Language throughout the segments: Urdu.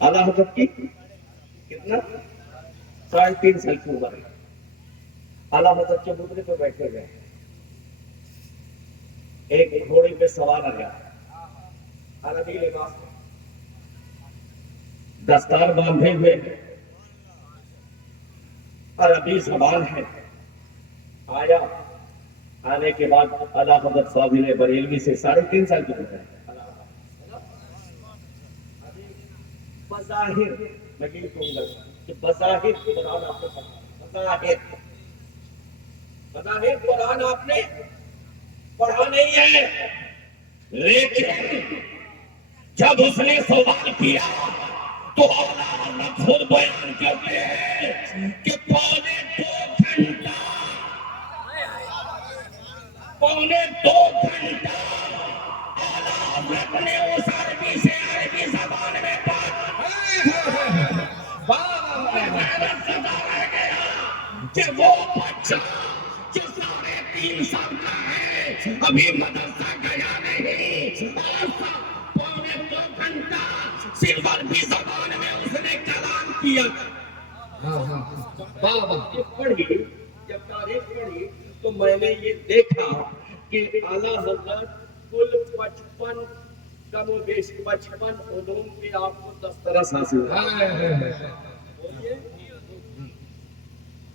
اعلیٰ حضرت کی کتنا 3.5 سال کی عمر ہے. اعلیٰ حضرت کے مدرے پہ بیٹھے گئے, ایک گھوڑے پہ سوار آ گیا, عربی لباس میں, دستار باندھے ہوئے, عربی زبان ہے. آیا, آنے کے بعد اعلیٰ حضرت فاضل بریلوی سے 3.5 سال کی عمر ہے. بظاہر میں یہ کہوں گا کہ بظاہر قرآن آپ نے پڑھا, بظاہر قرآن آپ نے پڑھا نہیں ہے, لیکن جب اس نے سوال کیا تو اللہ خود بیان کرتے ہیں کہ پونے 2 گھنٹہ اعلیٰ نے اس عربی سے عربی زبان میں کہ وہ بچہ جو 3.5 سال کا ہے ابھی مدرسہ گیا نہیں, پونے 2 گھنٹہ صرف عربی زبان میں اس نے کلام کیا. پڑھی, جب تاریخ پڑھی تو میں نے یہ دیکھا کہ اعلیٰ حضرت کل 55 کم و بیش 55 علوم پہ آپ کو دسترس حاصل ہے.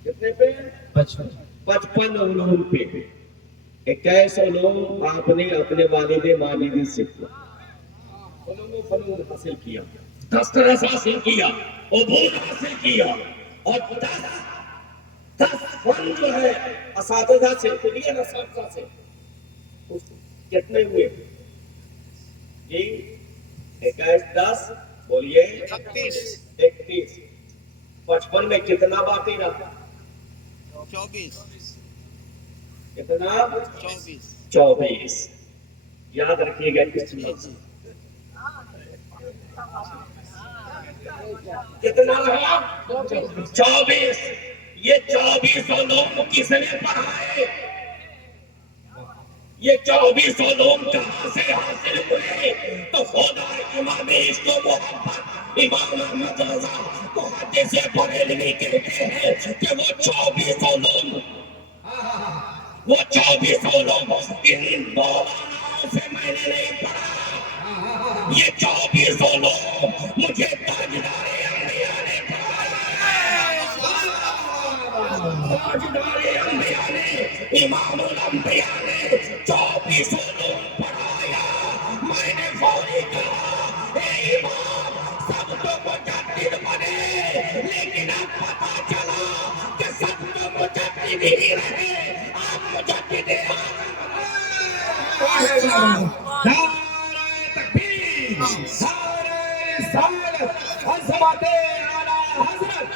کتنے پہ؟ 55 علوم پہ. 21 علوم آپ نے اپنے والد ماجد سے علوم و فنون حاصل کیا, دسترس حاصل کیا, عبور حاصل کیا, اور 10 فن جو ہے اساتذہ سے کلیئر اساتذہ سے کتنے ہوئے جی؟ 21 10 بولیے 31. 55 میں کتنا باقی رہا؟ 24. کتنا؟ 24. یاد رکھیے گا اس چیز کتنا رہا؟ 24. یہ 24 علوم کس نے پڑھائے؟ یہ 24 علوم کہاں سے حاصل ہوئے؟ تو خدا امام عشق و محبت امام احمد رضا محدث بریلوی کہتے ہیں کہ وہ 24 علوم ان مولانا سے میں نے نہیں پڑھا. یہ 24 علوم مجھے تاجدار انبیاء نے تاجدار انبیاء نے امام الانبیاء نے 24 علوم پڑھایا. میں نے فوری کہا اے امام سب تو مجدد بنے, لیکن اب پتا چلا کہ سب تو مجدد ہی رہے, آپ مجدد عظمت اعلیٰ حضرت,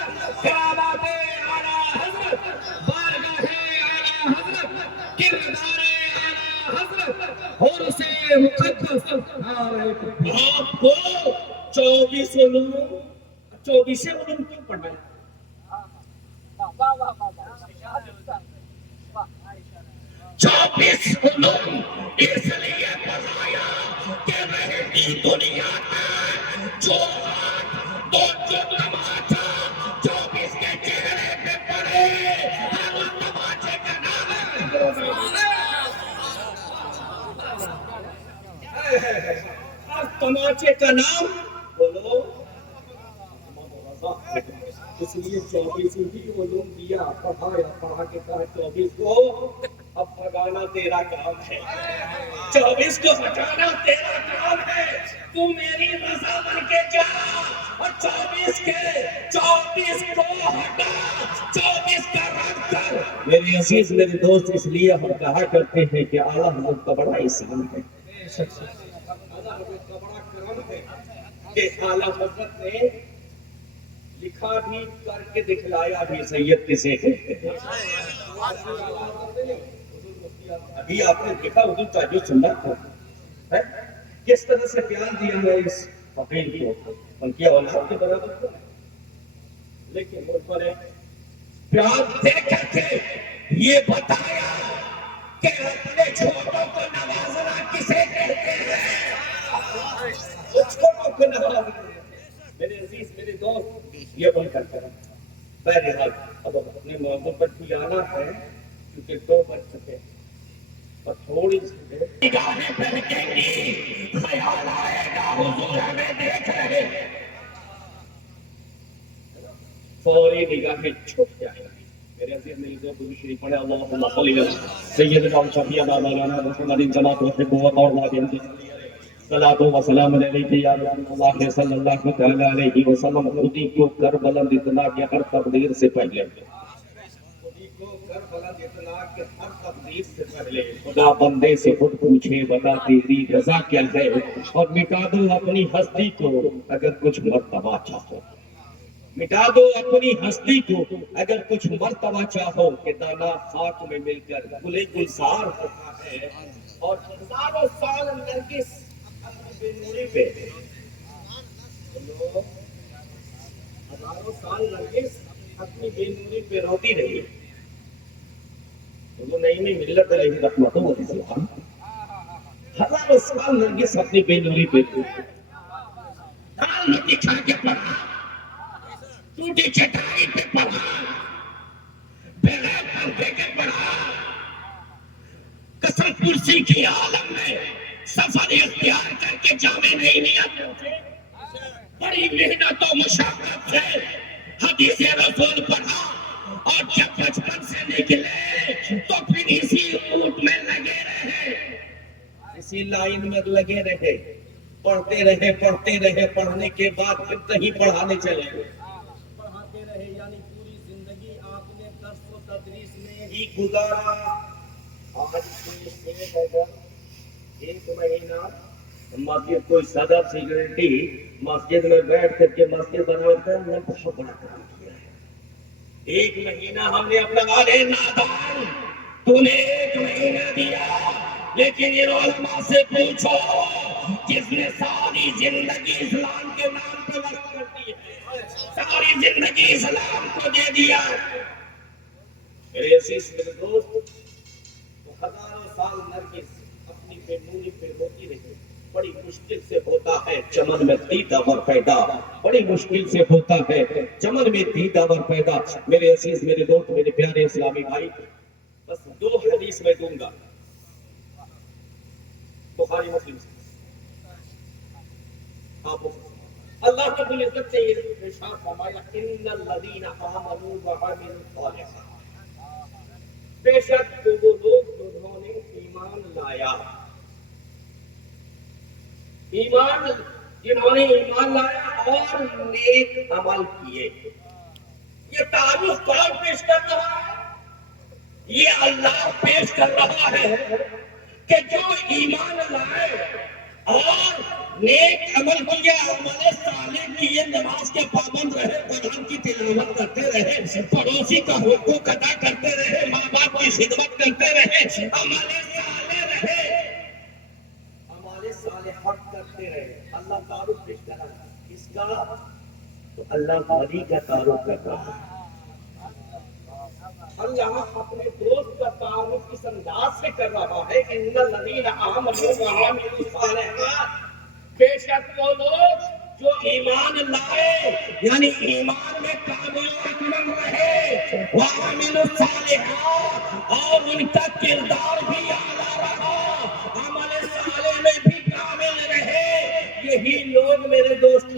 کرامات اعلیٰ حضرت, بارگاہ اعلیٰ حضرت, کردار اعلیٰ حضرت, حرس مقدس. آپ کو 24 علوم 24 علوم کیوں پڑھنا ہے؟ 24 علوم اس لیے پڑھایا کہ رہتی دنیا میں جو تماشا 24 کے چہرے پہ پڑے وہ تماشے کا نام ہے. تماشے کا نام بولو. اس لیے 24 ہی علوم دیا, پڑھا کے کہا 24 کو اب بھگانا تیرا کام ہے, 24 کو ہٹانا تیرا کام ہے. تو میری رضا بن کے جا اور 24 کو ہٹا, 24 کا رد کر. میرے عزیز میرے دوست, اس لیے ہم کہا کرتے ہیں کہ اعلیٰ حضرت کا بڑا احسان ہے, اعلیٰ حضرت کا بڑا کرم ہے کہ اعلیٰ حضرت نے لکھا بھی کر کے دکھلایا بھی. سید کسے کہتے ہیں؟ ابھی آپ نے دیکھا اردو تاجو سننا تھا کس طرح سے پیار دیا ہے اس فقیر کو, ان کی اولاد کے برابر کو, لیکن اس پر پیار دے کر کے یہ بتایا کہ اپنے چھوٹوں کو نوازنا کسے کہتے ہیں. چھوٹوں کو نوازنا میرے عزیز میرے دوست یہ بن کر کرم بہرحال اب اپنے موضوع پر بھی آنا ہے کیونکہ 2 بج چکے اور تھوڑی سی نگاہیں پھینکیں گی خیال آئے گا حضور ہمیں دیکھ رہے فوری نگاہیں چھپ جائیں گی میرے عزیز میری دوست درود شریف پڑھے اللہم صلی علی سیدنا و شفیعنا مولانا محمد کما تحب وترضى صلاۃ و سلام علیک یا رسول اللہ صلی اللہ تعالی علیہ وسلم خودی کو کر بلند اتنا کہ ہر تقدیر سے پہلے خودی کو کر بلند اتنا کہ ہر تقدیر سے پہلے خدا بندے سے خود پوچھے بتا تیری رضا کیا ہے اور مٹا دو اپنی ہستی کو اگر کچھ مرتبہ چاہو مٹا دو اپنی ہستی کو اگر کچھ مرتبہ چاہو کہ دانا خاک میں مل کر گلے گلزار ہوتا ہے اور ہزاروں سال نرگس بے نوری پہ ہزاروں سال نرگس اپنی بے نوری پہ روتی رہی تو نئی نئی ملت علیہ رحمتوں و رضوان ہزاروں سال نرگس اپنی بے نوری پہ دال مٹی کھا کے پڑھا ٹوٹی چٹائی پہ پڑھا بغیر پردے کے پڑھا قسم کرسی کی عالم میں سفر اختیار کر کے جامع نہیں پہنچے بڑی محنت و مشقت سے حدیث رسول پڑھا اور جب بچپن سے نکلے تو پھر اسی روٹ میں لگے رہے اسی لائن میں لگے رہے پڑھتے رہے پڑھنے کے بعد پھر کہیں پڑھانے چلے پڑھاتے رہے یعنی پوری زندگی آپ نے درس و تدریس میں ہی گزارا آج سے ایک مہینہ مسجد کوئی صدر سیکورٹی مسجد میں بیٹھ کر کے مسجد بناتا ہے میں بہت بڑا کام کیا ہے 1 مہینہ ہم نے اپنا والے نادان تو نے 1 مہینہ دیا لیکن ان علماء سے پوچھو جس نے ساری زندگی اسلام کے نام پہ وقت کر دی ہے ساری زندگی اسلام کو دے دیا میرے عزیز میرے دوست ہزاروں سال نرگس اپنی بے نوری پہ روتی رہی بڑی مشکل سے ہوتا ہے چمن میں دیدہ پیدا بڑی مشکل سے ہوتا ہے چمن میں دیدہ پیدا میرے عزیز میرے دوست میرے پیارے اسلامی بھائی بس 2 حدیث میں دوں گا بخاری مسلم سے اللہ رب العزت سے یہ ارشاد فرمایا ان الذین آمنوا وعملوا الصالحات بے شک وہ لوگ جنہوں نے ایمان لایا جنہوں نے ایمان لایا اور نیک عمل کیے یہ تعارف کون پیش کر رہا ہے یہ اللہ پیش کر رہا ہے کہ جو ایمان لائے اور نیک عمل کیا عمل صالح کیے نماز کے پابند رہے قرآن کی تلاوت کرتے رہے پڑوسی کا حقوق ادا کرتے رہے ماں باپ کی خدمت کرتے رہے عمل صالح رہے عمل صالحات کرتے رہے اللہ تعارف پیش کر رہا ہے اس کا تو اللہ ولی کا تعارف کر رہا ہے ہم یہاں اپنے دوست کا تعارف اس انداز سے کر رہا ہے کہ ان الذین آمنوا وعملوا الصالحات بے شک وہ لوگ جو ایمان لائے یعنی ایمان میں کامل و اکمل رہے وعملوا الصالحات اور ان کا کردار بھی اعلیٰ رہا عمل صالح میں بھی کامل رہے یہی لوگ میرے دوست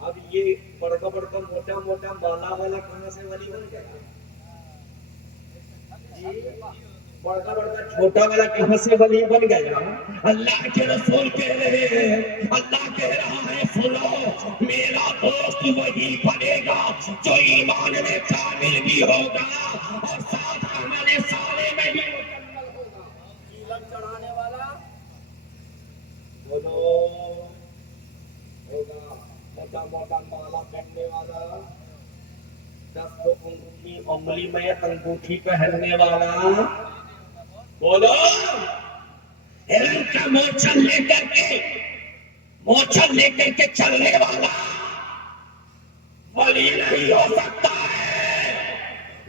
اب یہ بڑکا موٹا بالا والا کہاں سے ولی بن گیا بڑکا چھوٹا والا کہاں سے ولی بن گیا اللہ کے رسول کہہ رہے ہیں اللہ کہہ رہا ہے سنو میرا دوست وہی بنے گا جو ایمان میں کامل بھی ہوگا اور ساتھ عمل صالح میں بھی مکمل ہوگا چیلم چڑھانے والا بولو ہوگا موٹا مالا پہننے والا 10 کی انگلی میں انگوٹھی پہننے والا بولو ہرن کا موچھل لے کر کے چلنے والا ولی نہیں ہو سکتا ہے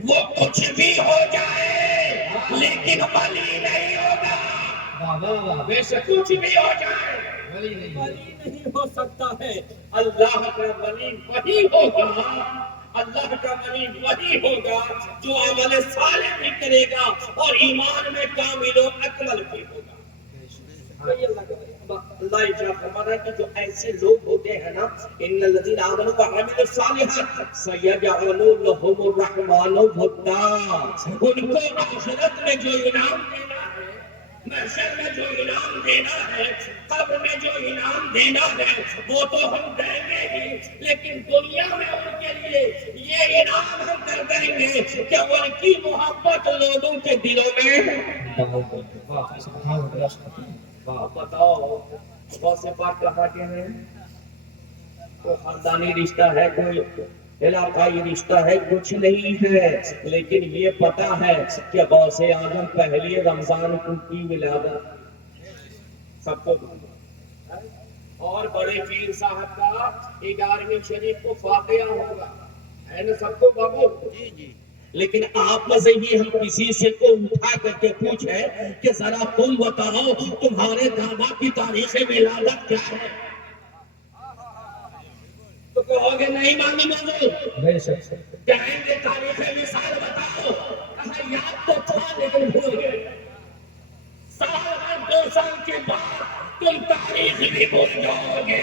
وہ کچھ بھی ہو جائے لیکن ولی نہیں ہوگا بے شک کچھ بھی ہو جائے ولی نہیں ولی نہیں ہو سکتا ہے. اللہ کا ولی وہی ہوگا، اللہ کا ولی وہی ہوگا جو عمل صالح بھی کرے گا اور ایمان میں کامل و اکمل بھی ہوگا. وہی اللہ کا ولی. اللہ اجرا فرما رہا ہے کہ جو ایسے لوگ ہوتے ہیں نا، ان الذین آمنوا وعملوا الصالحات سیجعل لهم الرحمن ودا. ان کو آخرت میں جو انعام دینا ہے، محشر میں جو انعام دینا ہے، قبر میں جو انعام دینا ہے، وہ تو ہم دیں گے ہی، لیکن دنیا میں ان کے لیے یہ انعام ہم کر دیں گے کہ ان کی محبت لوگوں کے دلوں میں. آپ بتاؤ غوث پاک کہاں کے ہیں؟ کوئی خاندانی رشتہ ہے، کوئی علاقائی رشتہ ہے، کچھ نہیں ہے، لیکن یہ پتا ہے کہ غوث اعظم پہلی رمضان کی ولادت سب کو. اور بڑے پیر صاحب کا 11ویں شریف کو فاتحہ ہوگا، ہے نا سب کو بابو. جی جی. لیکن آپ میں سے ہی ہم کسی سے کو اٹھا کر کے پوچھیں کہ ذرا تم بتاؤ تمہارے دادا کی تاریخ ولادت کیا ہے، تو کہو گے نہیں مانی موضوع. کہیں گے تاریخ مثال بتاؤ، کہا یاد تو تھا لیکن بھول گئے. سال اور 2 سال کے بعد تم تاریخ بھی بھول جاؤ گے،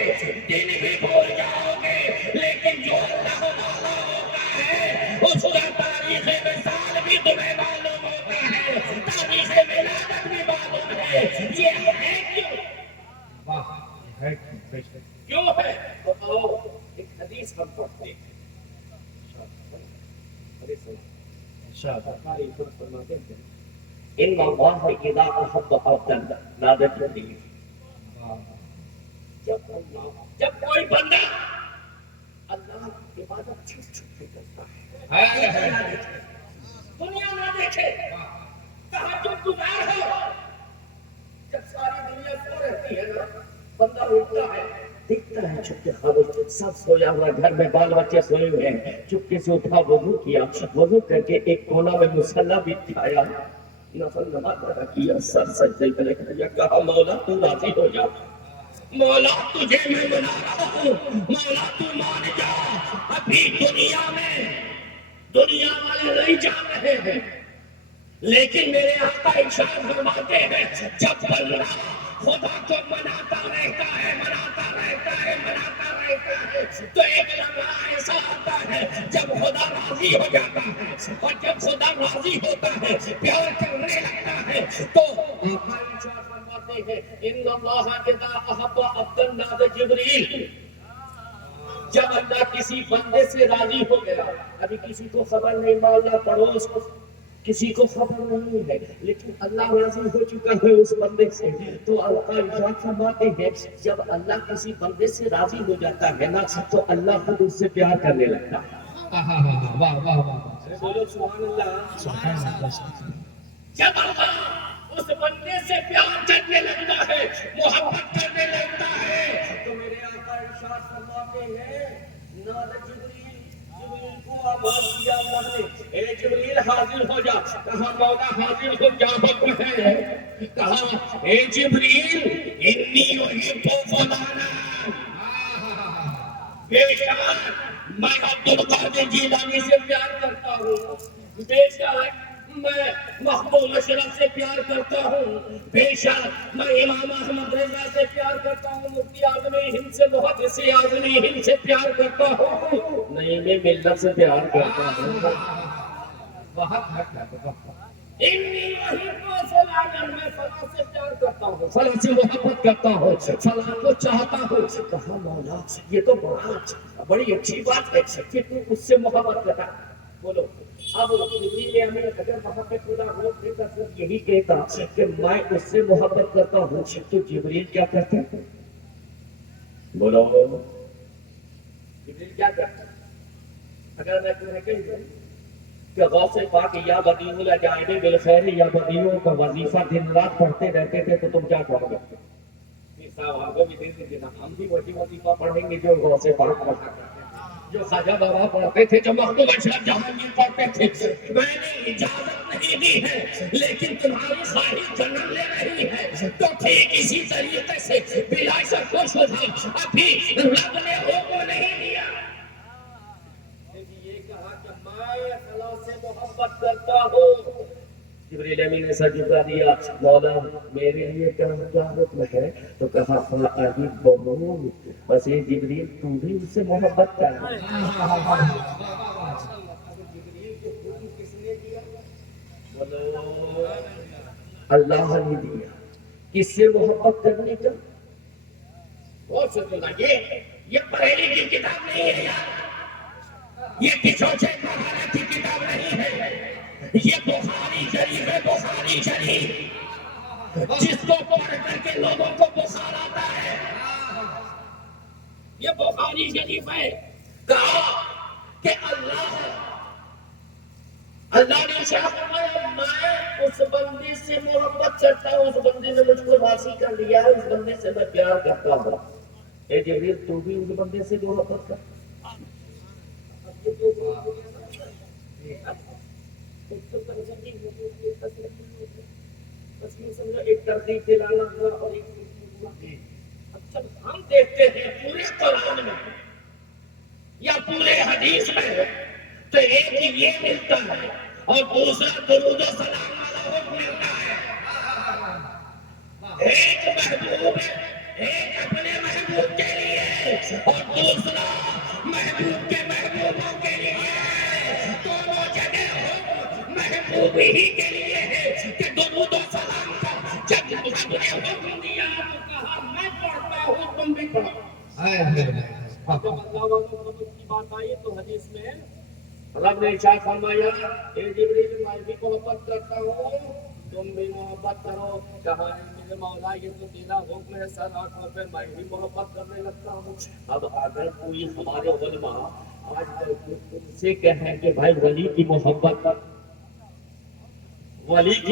دن بھی بھول جاؤ گے، لیکن جو اللہ والا ہوتا ہے اس کا تاریخ مثال بھی تمہیں معلوم ہوتا ہے، تاریخ ولادت بھی معلوم ہے. یہ ہے کیوں ہے؟ بتاؤ. ایک حدیث ہم پڑھتے ہیں، ان اللہ اذا احب عبدا نادته اليه. جب کوئی بندہ اللہ کی عبادت چھپ چھپ کے کرتا ہے، دنیا نہ دیکھے، تہجد گزار ہو، جب ساری دنیا سو رہتی ہے نا، بندہ اٹھتا ہے، دیکھتا ہے چپکے خاموش، سب سویا ہوا، گھر میں بال بچے سوئے ہوئے ہیں، چپکے سے اٹھا، وضو کیا، وضو کر کے ایک کونا میں مصلی بچھایا، نفل نماز ادا کیا، سر سجدے پہ رکھ دیا، کہا مولا تو راضی ہو جا، مولا تجھے میں منا رہا ہوں، مولا تو مان جا. ابھی دنیا والے نہیں جان رہے ہیں، لیکن میرے آقا ارشاد فرماتے ہیں جب بندہ خدا کو مناتا رہتا ہے تو ایک لمحہ ایسا آتا ہے جب خدا راضی ہو جاتا ہے، اور جب خدا راضی ہوتا ہے، پیار کرنے لگتا ہے، تو آقا ارشاد فرماتے ہیں ان اللہ اذا احب عبدا نادى جبریل. جب اللہ کسی بندے سے راضی ہو گیا، ابھی کسی کو خبر نہیں، معاملہ پڑوس کسی کو خبر نہیں ہے، لیکن اللہ راضی ہو چکا ہے اس بندے سے، تو آقا ارشاد فرماتے ہیں جب اللہ کسی بندے سے راضی ہو جاتا ہے نا، تو اللہ خود اس سے پیار کرنے لگتا ہے. بولو سبحان اللہ. جب اللہ اس بندے سے پیار کرنے لگتا ہے، محبت کرنے لگتا ہے، تو میرے آقا ارشاد فرماتے ہیں نادى جبریل. جبریل کو آواز دیا اللہ نے، اے جبریل حاضر ہو جا. کہا مولا حاضر ہو جا، حکم ہے. کہا اے جبریل انی احب فلانا. بے شک میں عبد القادر جیلانی سے پیار کرتا ہوں، بے شک میں محمود اشرف سے پیار کرتا ہوں، بے شک میں امام احمد رضا سے پیار کرتا ہوں، مفتی اعظم ہند سے، محدث اعظم ہند سے پیار کرتا ہوں، نہیں میں ملت سے پیار کرتا ہوں. انی احب فلانا، میں فلاں سے پیار کرتا ہوں، فلاں سے محبت کرتا ہوں، فلاں کو چاہتا ہوں. کہا مولا یہ تو بڑی اچھی بات ہے کہ تو اس سے محبت کرتا. بولو اب جبریل امین اگر وہاں پہ خدا ہوتے تو صرف یہی کہتا کہ میں اس سے محبت کرتا ہوں، تو جبریل کیا کرتے ہیں؟ بولو جبریل کیا کرتے ہیں؟ اگر میں تمہیں کہہ دوں کہ غوث پاک یا بدیع العجائب بالخیر یا بدیعوں کا وظیفہ دن رات پڑھتے رہتے تھے، تو تم کیا کہو گے؟ آپ کو بھی دے دیجیے نا، ہم بھی وہی وظیفہ پڑھیں گے جو غوث پاک پڑھا کرتے تھے، جو خواجہ بابا پڑھتے تھے، جو محمود اشرف جہانگیر پڑھتے تھے. میں نے اجازت نہیں نہیں دی ہے لیکن تمہاری خواہش جنم لے رہی ہے، تو ٹھیک اسی طریقے سے بلا شک خوش ہو جاؤ، ابھی رب نے حکم نہیں دیا۔ یہ کہا کہ میں فلاں سے محبت کرتا ہوں، جبریل امین نے سر جھکا دیا، مولا میرے لیے کیا حکم ہے؟ تو کہا فَأَحِبُّهُ بس یہ جبریل تو بھی اس سے محبت کر۔ جبریل کو حکم کس نے دیا؟ بولو اللہ نے دیا، کس سے محبت کرنے کا؟ بہت سنا، یہ پڑھنے کی کتاب نہیں ہے یار، یہ کچھ پڑھانے کی کتاب نہیں ہے، یہ بخاری شریف ہے، بخاری شریف جس کو پڑھ کر کے لوگوں کو بخار آتا ہے، یہ بخاری شریف ہے۔ کہا کہ اللہ نے شاہ فرمایا میں اس بندے سے محبت کرتا ہوں، اس بندے نے مجھ کو راضی کر لیا ہے، اس بندے سے میں پیار کرتا ہوں۔ اے جبریل تو بھی اس بندے سے محبت کر۔ ایک ترتیب دلانا ہوا اور اچھا ہم دیکھتے ہیں پورے قرآن میں یا پورے حدیث میں تو ایک یہ ملتا ہے اور دوسرا درود و سلام والا حکم ملتا ہے۔ ایک محبوب ایک اپنے محبوب کے لیے اور دوسرا محبوب کے محبوبوں کے لیے، دونوں جگہ حکم محبوب ہی کے لیے ہے کہ درود و سلام کا جب رب نے حکم دیا تو کہا میں پڑھتا ہوں تم بھی پڑھو۔ جب اللہ والوں کی بات آئی تو حدیث میں رب نے ارشاد فرمایا اے جبریل میں بھی محبت کرتا ہوں تم بھی محبت کرو۔ کہا ہے میرے مولا یہ تو تیرا حکم ہے، سر آنکھوں پہ میں بھی محبت کرنے لگتا ہوں۔ اب اگر کوئی ہمارے علماء آج ان سے کہیں کہ بھائی ولی کی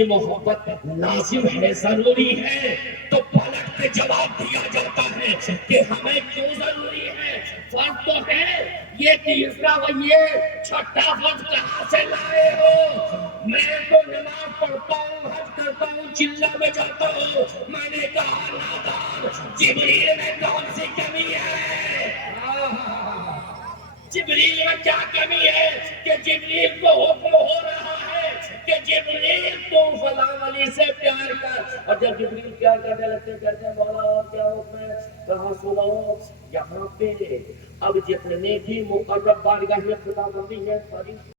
محبت لازم ہے، ضروری ہے، تو پلٹ کے جواب دیا جاتا ہے کہ ہمیں کیوں ضروری ہے؟ فرض تو ہے، یہ تیسرا و یہ چھٹا فرض کہاں سے لائے ہو؟ میں تو نماز پڑھتا ہوں، حج کرتا ہوں، چلہ میں جاتا ہوں، میں نے کہا نادان جبریل میں کون سی کمی ہے؟ جبریل میں کیا کمی ہے کہ جبریل کو حکم ہو رہا ہے کہ جبریل تو فلاں ولی سے پیار کر، اور جب جبریل پیار کرنے لگتے کہتے ہیں مولا اور کیا حکم ہے؟ کہاں سنو یہاں پہ اب جتنے بھی مقرب بارگاہ میں خدا بندی ہے